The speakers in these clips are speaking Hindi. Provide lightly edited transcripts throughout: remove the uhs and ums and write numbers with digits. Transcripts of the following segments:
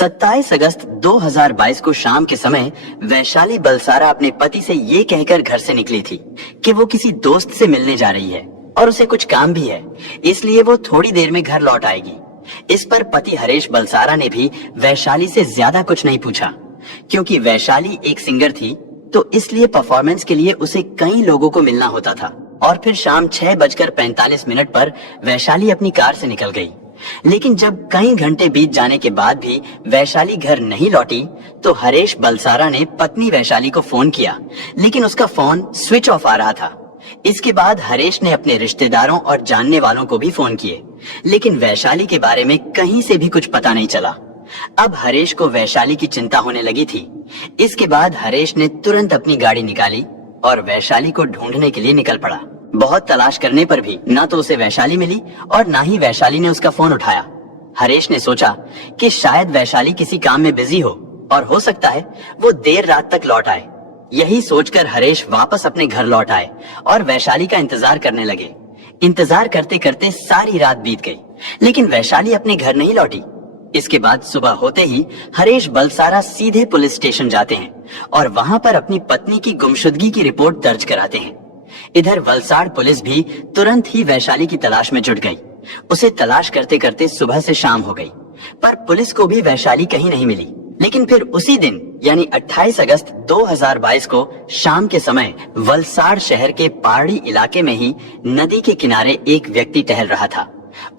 27 अगस्त 2022 को शाम के समय वैशाली बलसारा अपने पति से ये कहकर घर से निकली थी कि वो किसी दोस्त से मिलने जा रही है और उसे कुछ काम भी है, इसलिए वो थोड़ी देर में घर लौट आएगी। इस पर पति हरेश बलसारा ने भी वैशाली से ज्यादा कुछ नहीं पूछा, क्योंकि वैशाली एक सिंगर थी तो इसलिए परफॉर्मेंस के लिए उसे कई लोगों को मिलना होता था। और फिर शाम 6:45 पर वैशाली अपनी कार से निकल गई। लेकिन जब कई घंटे बीत जाने के बाद भी वैशाली घर नहीं लौटी तो हरेश बलसारा ने पत्नी वैशाली को फोन किया, लेकिन उसका फोन स्विच ऑफ आ रहा था। इसके बाद हरेश ने अपने रिश्तेदारों और जानने वालों को भी फोन किए, लेकिन वैशाली के बारे में कहीं से भी कुछ पता नहीं चला। अब हरेश को वैशाली की चिंता होने लगी थी। इसके बाद हरेश ने तुरंत अपनी गाड़ी निकाली और वैशाली को ढूंढने के लिए निकल पड़ा। बहुत तलाश करने पर भी ना तो उसे वैशाली मिली और ना ही वैशाली ने उसका फोन उठाया। हरेश ने सोचा कि शायद वैशाली किसी काम में बिजी हो और हो सकता है वो देर रात तक लौट आए। यही सोचकर हरेश वापस अपने घर लौट आए और वैशाली का इंतजार करने लगे। इंतजार करते करते सारी रात बीत गई, लेकिन वैशाली अपने घर नहीं लौटी। इसके बाद सुबह होते ही हरेश बलसारा सीधे पुलिस स्टेशन जाते हैं और वहां पर अपनी पत्नी की गुमशुदगी की रिपोर्ट दर्ज कराते हैं। इधर वलसाड़ पुलिस भी तुरंत ही वैशाली की तलाश में जुट गई। उसे तलाश करते करते सुबह से शाम हो गई, पर पुलिस को भी वैशाली कहीं नहीं मिली। लेकिन फिर उसी दिन यानी 28 अगस्त 2022 को शाम के समय वलसाड़ शहर के पारड़ी इलाके में ही नदी के किनारे एक व्यक्ति टहल रहा था,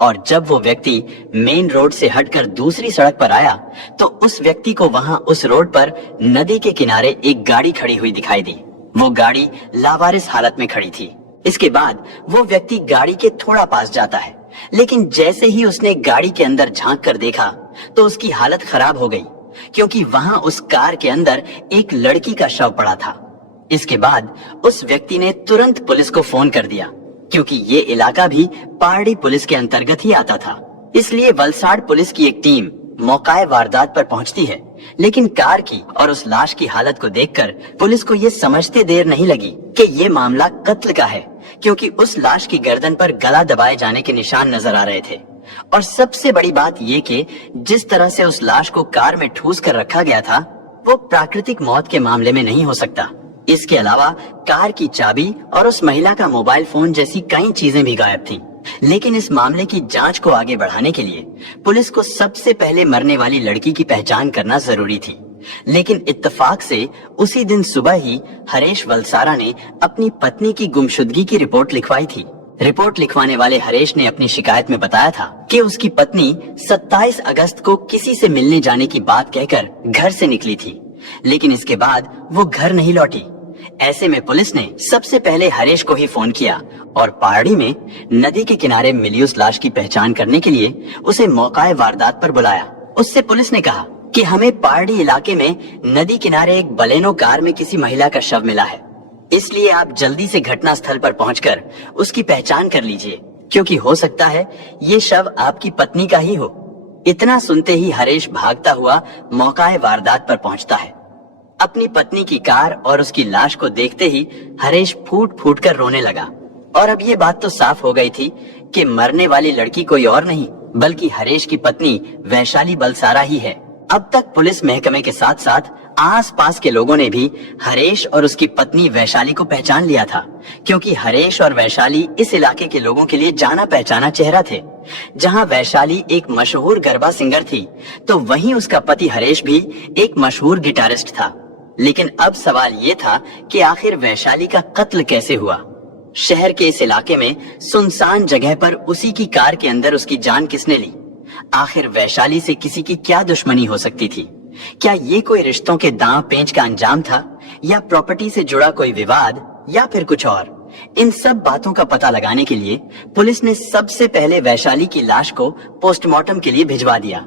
और जब वो व्यक्ति मेन रोड से हटकर दूसरी सड़क पर आया तो उस व्यक्ति को वहां उस रोड पर नदी के किनारे एक गाड़ी खड़ी हुई दिखाई दी। वो गाड़ी लावारिस हालत में खड़ी थी। इसके बाद वो व्यक्ति गाड़ी के थोड़ा पास जाता है, लेकिन जैसे ही उसने गाड़ी के अंदर झांक कर देखा तो उसकी हालत खराब हो गई, क्योंकि वहां उस कार के अंदर एक लड़की का शव पड़ा था। इसके बाद उस व्यक्ति ने तुरंत पुलिस को फोन कर दिया, क्योंकि ये इलाका भी पारडी पुलिस के अंतर्गत ही आता था। इसलिए वलसाड़ पुलिस की एक टीम मौकाए वारदात पर पहुंचती है, लेकिन कार की और उस लाश की हालत को देखकर पुलिस को ये समझते देर नहीं लगी कि ये मामला कत्ल का है, क्योंकि उस लाश की गर्दन पर गला दबाए जाने के निशान नजर आ रहे थे। और सबसे बड़ी बात ये कि जिस तरह से उस लाश को कार में ठूस कर रखा गया था वो प्राकृतिक मौत के मामले में नहीं हो सकता। इसके अलावा कार की चाबी और उस महिला का मोबाइल फोन जैसी कई चीजें भी गायब थीं। लेकिन इस मामले की जांच को आगे बढ़ाने के लिए पुलिस को सबसे पहले मरने वाली लड़की की पहचान करना जरूरी थी। लेकिन इत्तेफाक से उसी दिन सुबह ही हरेश वलसारा ने अपनी पत्नी की गुमशुदगी की रिपोर्ट लिखवाई थी। रिपोर्ट लिखवाने वाले हरेश ने अपनी शिकायत में बताया था कि उसकी पत्नी 27 अगस्त को किसी से मिलने जाने की बात कहकर घर से निकली थी, लेकिन इसके बाद वो घर नहीं लौटी। ऐसे में पुलिस ने सबसे पहले हरेश को ही फोन किया और पारडी में नदी के किनारे मिली उस लाश की पहचान करने के लिए उसे मौकाए वारदात पर बुलाया। उससे पुलिस ने कहा कि हमें पारडी इलाके में नदी किनारे एक बलेनो कार में किसी महिला का शव मिला है, इसलिए आप जल्दी से घटना स्थल पर पहुंचकर उसकी पहचान कर लीजिए, क्योंकि हो सकता है ये शव आपकी पत्नी का ही हो। इतना सुनते ही हरेश भागता हुआ मौकाए वारदात पर पहुंचता है। अपनी पत्नी की कार और उसकी लाश को देखते ही हरेश फूट फूट कर रोने लगा। और अब ये बात तो साफ हो गई थी कि मरने वाली लड़की कोई और नहीं बल्कि हरेश की पत्नी वैशाली बलसारा ही है। अब तक पुलिस महकमे के साथ साथ आस पास के लोगों ने भी हरेश और उसकी पत्नी वैशाली को पहचान लिया था, क्योंकि हरेश और वैशाली इस इलाके के लोगों के लिए जाना पहचाना चेहरा थे। जहां वैशाली एक मशहूर गरबा सिंगर थी तो वहीं उसका पति हरेश भी एक मशहूर गिटारिस्ट था। लेकिन अब सवाल ये था कि आखिर वैशाली का कत्ल कैसे हुआ। शहर के इस इलाके में सुनसान जगह पर उसी की कार के अंदर उसकी जान किसने ली। आखिर वैशाली से किसी की क्या दुश्मनी हो सकती थी? क्या ये कोई रिश्तों के दांव पेंच का अंजाम था, या प्रॉपर्टी से जुड़ा कोई विवाद, या फिर कुछ और? इन सब बातों का पता लगाने के लिए पुलिस ने सबसे पहले वैशाली की लाश को पोस्टमार्टम के लिए भिजवा दिया।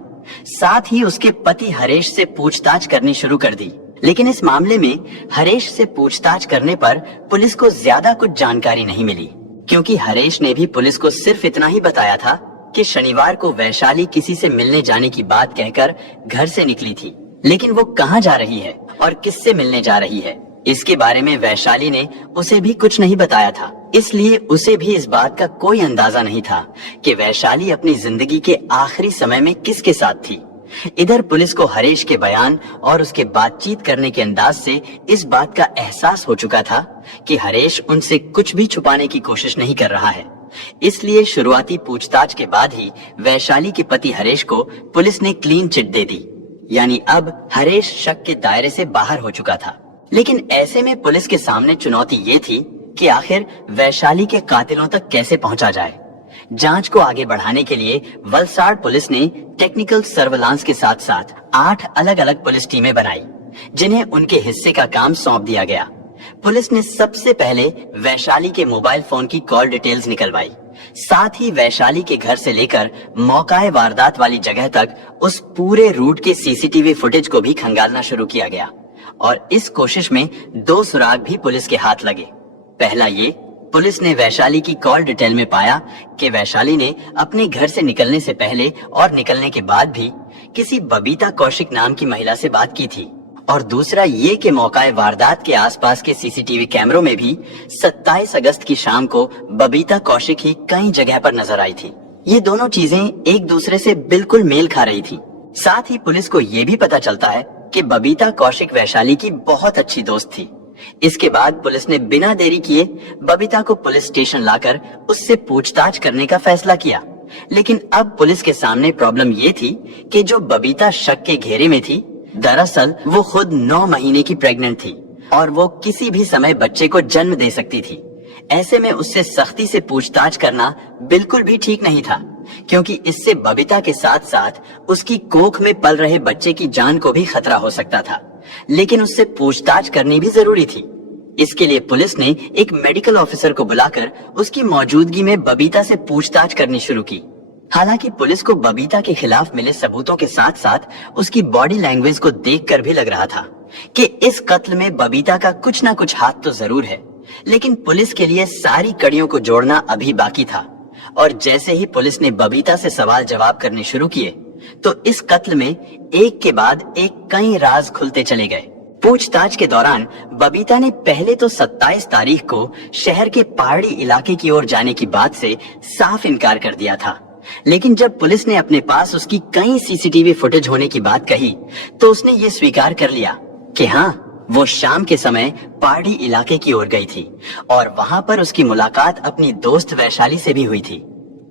साथ ही उसके पति हरेश से पूछताछ करनी शुरू कर दी। लेकिन इस मामले में हरेश से पूछताछ करने पर पुलिस को ज्यादा कुछ जानकारी नहीं मिली, क्योंकि हरेश ने भी पुलिस को सिर्फ इतना ही बताया था कि शनिवार को वैशाली किसी से मिलने जाने की बात कहकर घर से निकली थी, लेकिन वो कहाँ जा रही है और किससे मिलने जा रही है इसके बारे में वैशाली ने उसे भी कुछ नहीं बताया था। इसलिए उसे भी इस बात का कोई अंदाजा नहीं था कि वैशाली अपनी जिंदगी के आखिरी समय में किसके साथ थी। इधर पुलिस को हरेश के बयान और उसके बातचीत करने के अंदाज से इस बात का एहसास हो चुका था कि हरेश उनसे कुछ भी छुपाने की कोशिश नहीं कर रहा है। इसलिए शुरुआती पूछताछ के बाद ही वैशाली के पति हरेश को पुलिस ने क्लीन चिट दे दी, यानी अब हरेश शक के दायरे से बाहर हो चुका था। लेकिन ऐसे में पुलिस के सामने चुनौती ये थी कि आखिर वैशाली के कातिलों तक कैसे पहुंचा जाए। जांच को आगे बढ़ाने के लिए वलसाड़ पुलिस ने टेक्निकल सर्विलांस के साथ साथ 8 अलग अलग पुलिस टीमें बनाई, जिन्हें उनके हिस्से का काम सौंप दिया गया। पुलिस ने सबसे पहले वैशाली के मोबाइल फोन की कॉल डिटेल्स निकलवाई। साथ ही वैशाली के घर से लेकर मौकाए वारदात वाली जगह तक उस पूरे रूट के सीसीटीवी फुटेज को भी खंगालना शुरू किया गया और इस कोशिश में 2 सुराग भी पुलिस के हाथ लगे। पहला ये, पुलिस ने वैशाली की कॉल डिटेल में पाया कि वैशाली ने अपने घर से निकलने से पहले और निकलने के बाद भी किसी बबीता कौशिक नाम की महिला से बात की थी। और दूसरा ये कि मौकाए वारदात के आसपास के सीसीटीवी कैमरों में भी 27 अगस्त की शाम को बबीता कौशिक ही कई जगह पर नजर आई थी। ये दोनों चीजें एक दूसरे से बिल्कुल मेल खा रही थी। साथ ही पुलिस को ये भी पता चलता है कि बबीता कौशिक वैशाली की बहुत अच्छी दोस्त थी। इसके बाद पुलिस ने बिना देरी किए बबीता को पुलिस स्टेशन लाकर उससे पूछताछ करने का फैसला किया। लेकिन अब पुलिस के सामने प्रॉब्लम ये थी कि जो बबीता शक के घेरे में थी, दरअसल वो खुद 9 महीने की प्रेग्नेंट थी और वो किसी भी समय बच्चे को जन्म दे सकती थी। ऐसे में उससे सख्ती से पूछताछ करना बिल्कुल भी ठीक नहीं था, क्योंकि इससे बबीता के साथ साथ उसकी कोख में पल रहे बच्चे की जान को भी खतरा हो सकता था। लेकिन उससे पूछताछ करनी भी जरूरी थी। इसके लिए पुलिस ने एक मेडिकल ऑफिसर को बुलाकर उसकी मौजूदगी में बबीता से पूछताछ करनी शुरू की। हालांकि पुलिस को बबीता के खिलाफ मिले सबूतों के साथ साथ उसकी बॉडी लैंग्वेज को देखकर भी लग रहा था कि इस कत्ल में बबीता का कुछ ना कुछ हाथ तो जरूर है। लेकिन पुलिस के लिए सारी कड़ियों को जोड़ना अभी बाकी था और जैसे ही पुलिस ने बबीता से सवाल जवाब करने शुरू किए तो इस कत्ल में एक के बाद एक कई राज खुलते चले गए। पूछताछ के दौरान बबीता ने पहले तो 27 तारीख को शहर के पहाड़ी इलाके की ओर जाने की बात से साफ इनकार कर दिया था। लेकिन जब पुलिस ने अपने पास उसकी कई सीसीटीवी फुटेज होने की बात कही तो उसने ये स्वीकार कर लिया कि हाँ, वो शाम के समय पहाड़ी इलाके की ओर गई थी और वहां पर उसकी मुलाकात अपनी दोस्त वैशाली से भी हुई थी।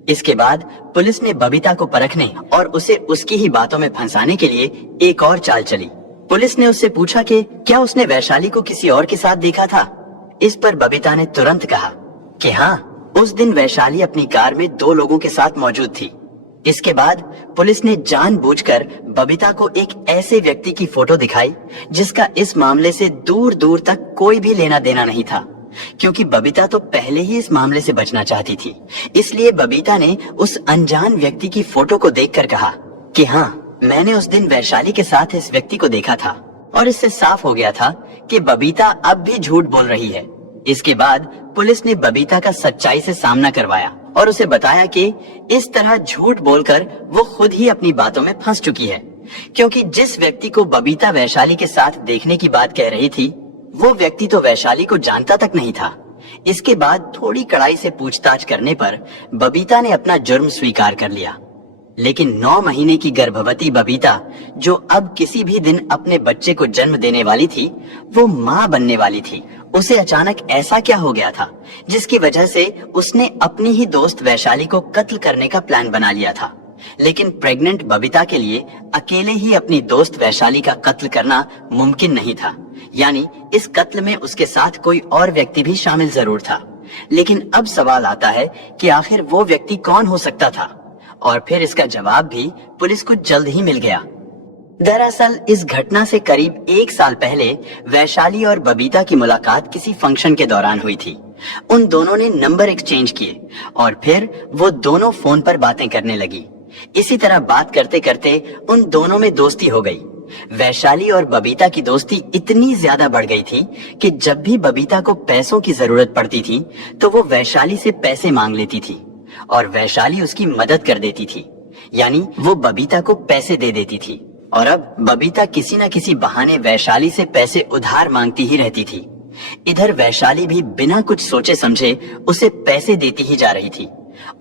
इसके बाद पुलिस ने बबीता को परखने और उसे उसकी ही बातों में फंसाने के लिए एक और चाल चली। पुलिस ने उससे पूछा कि क्या उसने वैशाली को किसी और के साथ देखा था। इस पर बबीता ने तुरंत कहा कि हाँ, उस दिन वैशाली अपनी कार में 2 लोगों के साथ मौजूद थी। इसके बाद पुलिस ने जानबूझकर बबीता को एक ऐसे व्यक्ति की फोटो दिखाई जिसका इस मामले से दूर दूर तक कोई भी लेना देना नहीं था, क्योंकि बबीता तो पहले ही इस मामले से बचना चाहती थी। इसलिए बबीता ने उस अनजान व्यक्ति की फोटो को देखकर कहा कि हाँ, मैंने उस दिन वैशाली के साथ इस व्यक्ति को देखा था। और इससे साफ हो गया था कि बबीता अब भी झूठ बोल रही है। इसके बाद पुलिस ने बबीता का सच्चाई से सामना करवाया और उसे बताया कि इस तरह झूठ बोलकर वो खुद ही अपनी बातों में फंस चुकी है, क्योंकि जिस व्यक्ति को बबीता वैशाली के साथ देखने की बात कह रही थी वो व्यक्ति तो वैशाली को जानता तक नहीं था। इसके बाद थोड़ी कड़ाई से पूछताछ करने पर बबीता ने अपना जुर्म स्वीकार कर लिया। लेकिन 9 महीने की गर्भवती बबीता, जो अब किसी भी दिन अपने बच्चे को जन्म देने वाली थी, वो माँ बनने वाली थी। उसे अचानक ऐसा क्या हो गया था जिसकी वजह से उसने अपनी ही दोस्त वैशाली को कत्ल करने का प्लान बना लिया था। लेकिन प्रेग्नेंट बबीता के लिए अकेले ही अपनी दोस्त वैशाली का कत्ल करना मुमकिन नहीं था, यानी इस कत्ल में उसके साथ कोई और व्यक्ति भी शामिल जरूर था। लेकिन अब सवाल आता है कि आखिर वो व्यक्ति कौन हो सकता था, और फिर इसका जवाब भी पुलिस को जल्द ही मिल गया। दरअसल इस घटना से करीब 1 साल पहले वैशाली और बबीता की मुलाकात किसी फंक्शन के दौरान हुई थी। उन दोनों ने नंबर एक्सचेंज किए और फिर वो दोनों फोन पर बातें करने लगी। इसी तरह बात करते करते उन दोनों में दोस्ती हो गई। वैशाली और बबीता की दोस्ती इतनी ज्यादा बढ़ गई थी कि जब भी बबीता को पैसों की जरूरत पड़ती थी तो वो वैशाली से पैसे मांग लेती थी और वैशाली उसकी मदद कर देती थी, यानी वो बबीता को पैसे दे देती थी। और अब बबीता किसी न किसी बहाने वैशाली से पैसे उधार मांगती ही रहती थी। इधर वैशाली भी बिना कुछ सोचे समझे उसे पैसे देती ही जा रही थी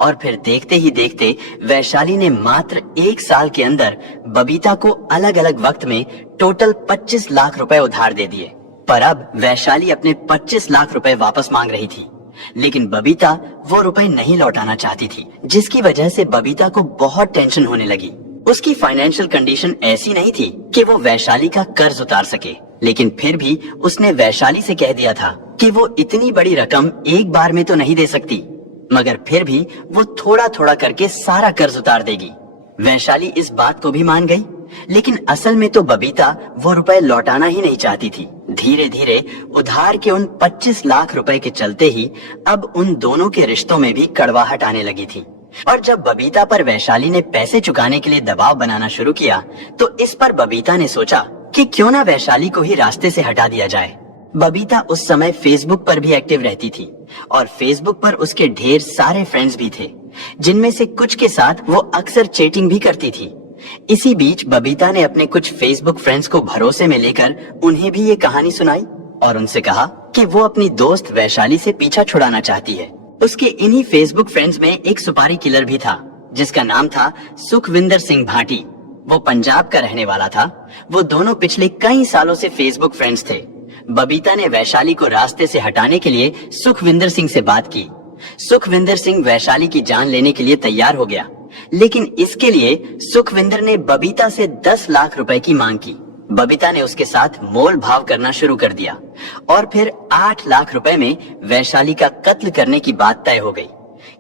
और फिर देखते ही देखते वैशाली ने मात्र 1 साल के अंदर बबीता को अलग अलग वक्त में टोटल 25 लाख रुपए उधार दे दिए। पर अब वैशाली अपने 25 लाख रुपए वापस मांग रही थी, लेकिन बबीता वो रुपए नहीं लौटाना चाहती थी, जिसकी वजह से बबीता को बहुत टेंशन होने लगी। उसकी फाइनेंशियल कंडीशन ऐसी नहीं थी कि वो वैशाली का कर्ज उतार सके, लेकिन फिर भी उसने वैशाली से कह दिया था कि वो इतनी बड़ी रकम एक बार में तो नहीं दे सकती, मगर फिर भी वो थोड़ा थोड़ा करके सारा कर्ज उतार देगी। वैशाली इस बात को भी मान गई, लेकिन असल में तो बबीता वो रुपए लौटाना ही नहीं चाहती थी। धीरे धीरे उधार के उन 25 लाख रुपए के चलते ही अब उन दोनों के रिश्तों में भी कड़वाहट आने लगी थी। और जब बबीता पर वैशाली ने पैसे चुकाने के लिए दबाव बनाना शुरू किया, तो इस पर बबीता ने सोचा कि क्यों ना वैशाली को ही रास्ते से हटा दिया जाए। बबीता उस समय फेसबुक पर भी एक्टिव रहती थी और फेसबुक पर उसके ढेर सारे फ्रेंड्स भी थे, जिनमें से कुछ के साथ वो अक्सर चैटिंग भी करती थी। इसी बीच बबीता ने अपने कुछ फेसबुक फ्रेंड्स को भरोसे में लेकर उन्हें भी ये कहानी सुनाई और उनसे कहा कि वो अपनी दोस्त वैशाली से पीछा छुड़ाना चाहती है। उसके इन्हीं फेसबुक फ्रेंड्स में एक सुपारी किलर भी था, जिसका नाम था सुखविंदर सिंह भाटी। वो पंजाब का रहने वाला था। वो दोनों पिछले कई सालों से फेसबुक फ्रेंड्स थे। बबीता ने वैशाली को रास्ते से हटाने के लिए सुखविंदर सिंह से बात की। सुखविंदर सिंह वैशाली की जान लेने के लिए तैयार हो गया, लेकिन इसके लिए सुखविंदर ने बबीता से 10 लाख रुपए की मांग की। बबीता ने उसके साथ मोल भाव करना शुरू कर दिया और फिर 8 लाख रुपए में वैशाली का कत्ल करने की बात तय हो गई,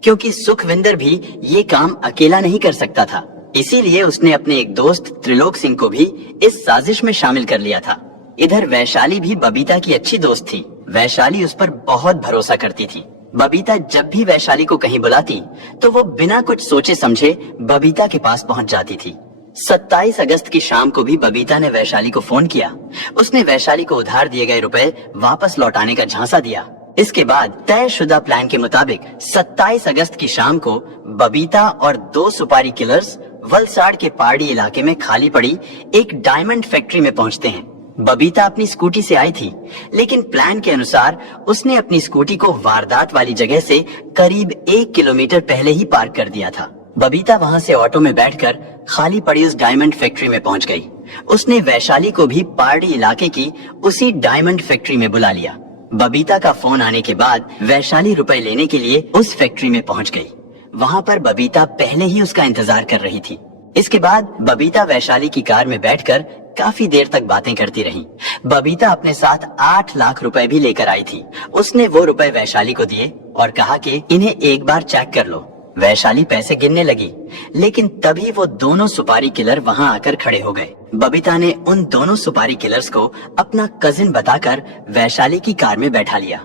क्योंकि सुखविंदर भी ये काम अकेला नहीं कर सकता था। इसीलिए उसने अपने एक दोस्त त्रिलोक सिंह को भी इस साजिश में शामिल कर लिया था। इधर वैशाली भी बबीता की अच्छी दोस्त थी। वैशाली उस पर बहुत भरोसा करती थी। बबीता जब भी वैशाली को कहीं बुलाती तो वो बिना कुछ सोचे समझे बबीता के पास पहुंच जाती थी। 27 अगस्त की शाम को भी बबीता ने वैशाली को फोन किया। उसने वैशाली को उधार दिए गए रुपए वापस लौटाने का झांसा दिया। इसके बाद तयशुदा प्लान के मुताबिक 27 अगस्त की शाम को बबीता और 2 सुपारी किलर्स वलसाड़ के पहाड़ी इलाके में खाली पड़ी एक डायमंड फैक्ट्री में पहुंचते हैं। बबीता अपनी स्कूटी से आई थी, लेकिन प्लान के अनुसार उसने अपनी स्कूटी को वारदात वाली जगह से करीब 1 किलोमीटर पहले ही पार्क कर दिया था। बबीता वहां से ऑटो में बैठकर खाली पड़ी उस डायमंड फैक्ट्री में पहुंच गई। उसने वैशाली को भी पहाड़ी इलाके की उसी डायमंड फैक्ट्री में बुला लिया। बबीता का फोन आने के बाद वैशाली रुपए लेने के लिए उस फैक्ट्री में पहुंच गई। वहां पर बबीता पहले ही उसका इंतजार कर रही थी। इसके बाद बबीता वैशाली की कार में बैठकर काफी देर तक बातें करती रही। बबीता अपने साथ 8 लाख रुपए भी लेकर आई थी। उसने वो रुपए वैशाली को दिए और कहा कि इन्हें एक बार चेक कर लो। वैशाली पैसे गिनने लगी, लेकिन तभी वो दोनों सुपारी किलर वहां आकर खड़े हो गए। बबीता ने उन दोनों सुपारी किलर्स को अपना कजिन बताकर वैशाली की कार में बैठा लिया,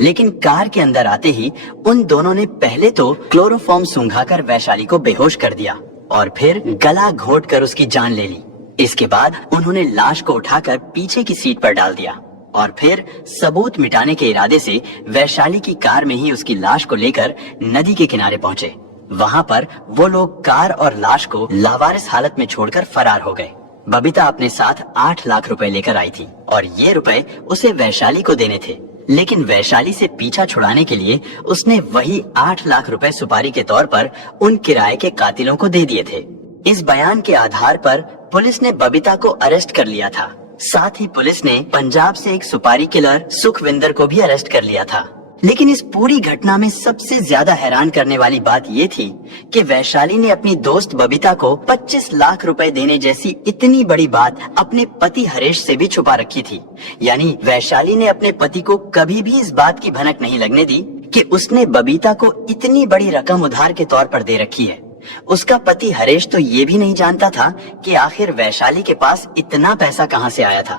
लेकिन कार के अंदर आते ही उन दोनों ने पहले तो क्लोरोफॉर्म सूंघाकर वैशाली को बेहोश कर दिया और फिर गला घोंटकर उसकी जान ले ली। इसके बाद उन्होंने लाश को उठाकर पीछे की सीट पर डाल दिया और फिर सबूत मिटाने के इरादे से वैशाली की कार में ही उसकी लाश को लेकर नदी के किनारे पहुंचे। वहां पर वो लोग कार और लाश को लावारिस हालत में छोड़कर फरार हो गए। बबीता अपने साथ 8 लाख रुपए लेकर आई थी और ये रुपए उसे वैशाली को देने थे, लेकिन वैशाली से पीछा छुड़ाने के लिए उसने वही 8 लाख रुपए सुपारी के तौर पर उन किराए के कातिलों को दे दिए थे। इस बयान के आधार पर पुलिस ने बबीता को अरेस्ट कर लिया था। साथ ही पुलिस ने पंजाब से एक सुपारी किलर सुखविंदर को भी अरेस्ट कर लिया था। लेकिन इस पूरी घटना में सबसे ज्यादा हैरान करने वाली बात ये थी कि वैशाली ने अपनी दोस्त बबीता को 25 लाख रुपए देने जैसी इतनी बड़ी बात अपने पति हरेश से भी छुपा रखी थी। यानी वैशाली ने अपने पति को कभी भी इस बात की भनक नहीं लगने दी कि उसने बबीता को इतनी बड़ी रकम उधार के तौर पर दे रखी है। उसका पति हरेश तो ये भी नहीं जानता था कि आखिर वैशाली के पास इतना पैसा कहां से आया था।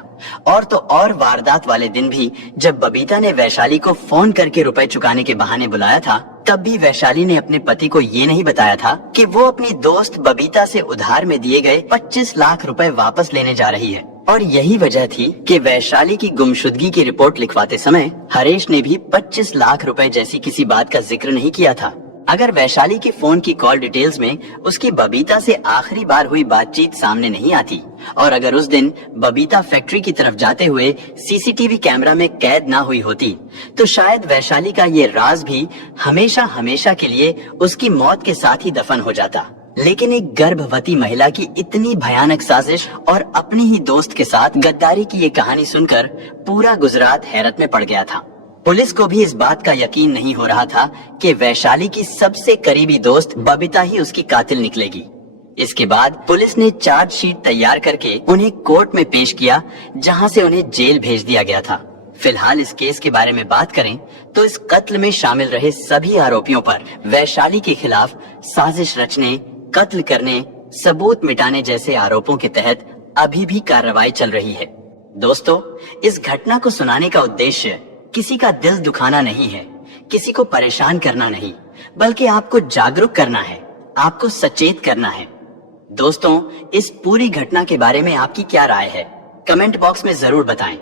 और तो और वारदात वाले दिन भी जब बबीता ने वैशाली को फोन करके रुपए चुकाने के बहाने बुलाया था, तब भी वैशाली ने अपने पति को ये नहीं बताया था कि वो अपनी दोस्त बबीता से उधार में दिए गए 25 लाख रुपए वापस लेने जा रही है। और यही वजह थी कि वैशाली की गुमशुदगी की रिपोर्ट लिखवाते समय हरेश ने भी 25 लाख रुपए जैसी किसी बात का जिक्र नहीं किया था। अगर वैशाली के फोन की कॉल डिटेल्स में उसकी बबीता से आखिरी बार हुई बातचीत सामने नहीं आती, और अगर उस दिन बबीता फैक्ट्री की तरफ जाते हुए सीसीटीवी कैमरा में कैद ना हुई होती तो शायद वैशाली का ये राज भी हमेशा हमेशा के लिए उसकी मौत के साथ ही दफन हो जाता। लेकिन एक गर्भवती महिला की इतनी भयानक साजिश और अपनी ही दोस्त के साथ गद्दारी की ये कहानी सुनकर पूरा गुजरात हैरत में पड़ गया था। पुलिस को भी इस बात का यकीन नहीं हो रहा था कि वैशाली की सबसे करीबी दोस्त बबीता ही उसकी कातिल निकलेगी। इसके बाद पुलिस ने चार्जशीट तैयार करके उन्हें कोर्ट में पेश किया, जहां से उन्हें जेल भेज दिया गया था। फिलहाल इस केस के बारे में बात करें तो इस कत्ल में शामिल रहे सभी आरोपियों पर वैशाली के खिलाफ साजिश रचने, कत्ल करने, सबूत मिटाने जैसे आरोपों के तहत अभी भी कार्रवाई चल रही है। दोस्तों, इस घटना को सुनाने का उद्देश्य किसी का दिल दुखाना नहीं है, किसी को परेशान करना नहीं, बल्कि आपको जागरूक करना है, आपको सचेत करना है। दोस्तों, इस पूरी घटना के बारे में आपकी क्या राय है? कमेंट बॉक्स में जरूर बताएं।